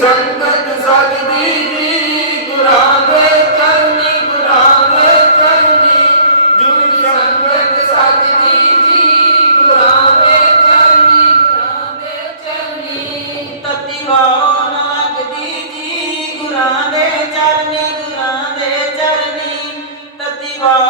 ਸੰਗਤ ਸਜਦੀ ਜੀ ਗੁਰਾਂ ਦੇ ਚਰਨੀ ਗੁਰਾਂ ਦੇ ਚਰਨੀ ਜੁਗ ਸੰਗਤ ਸਜਦੀ ਜੀ ਗੁਰਾਂ ਦੇ ਚਰਨੀ ਗੁਰਾਂ ਦੇ ਚਰਨੀ ਤਤੀ ਵਾਉ ਨਾਗਦੀ ਜੀ ਗੁਰਾਂ ਦੇ ਚਰਨੀ ਗੁਰਾਂ ਦੇ ਚਰਨੀ। ਤਤੀ ਵਾਉ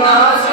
Because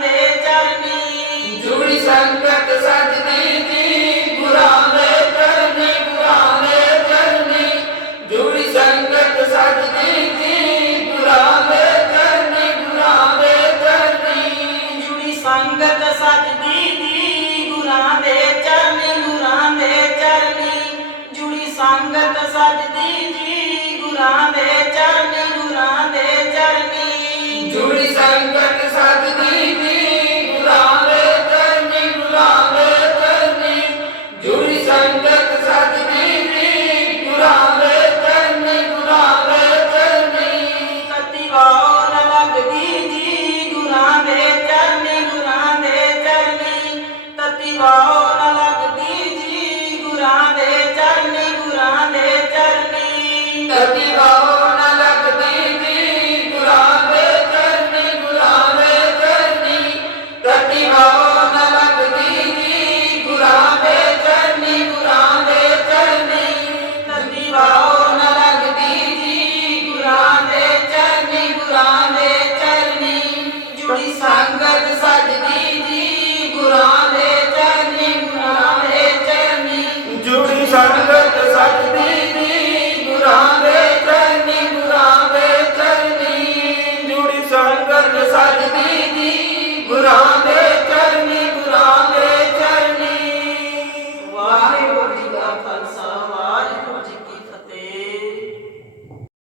ਦੇ ਚਰਨੀ। ਜੁੜ ਸੰਗਤ ਸਜਦੀ ਦੀ ਗੁਰਾਂ ਦੇ ਚਰਨੀ ਗੁਰਾਂ ਦੇ ਚਰਨੀ। ਜੁੜ ਸੰਗਤ ਸਜਦੀ ਦੀ ਗੁਰਾਂ ਦੇ ਚਰਨੀ ਗੁਰਾਂ ਦੇ ਚਰਨੀ। ਜੁੜੀ ਸੰਗਤ ਸਜਦੀ ਦੀ ਗੁਰਾਂ ਦੇ ਚਰਨੀ ਗੁਰਾਂ ਦੇ ਚਰਨੀ। ਜੁੜੀ ਸੰਗਤ ਸਜਦੀ ਦੀ ਗੁਰਾਂ ਦੇ ਚਰਨੀ ਗੁਰਾਂ ਦੇ ਚਰਨੀ। ਜੁੜ ਸੰਗਤ ਸਤਿ ਦੀ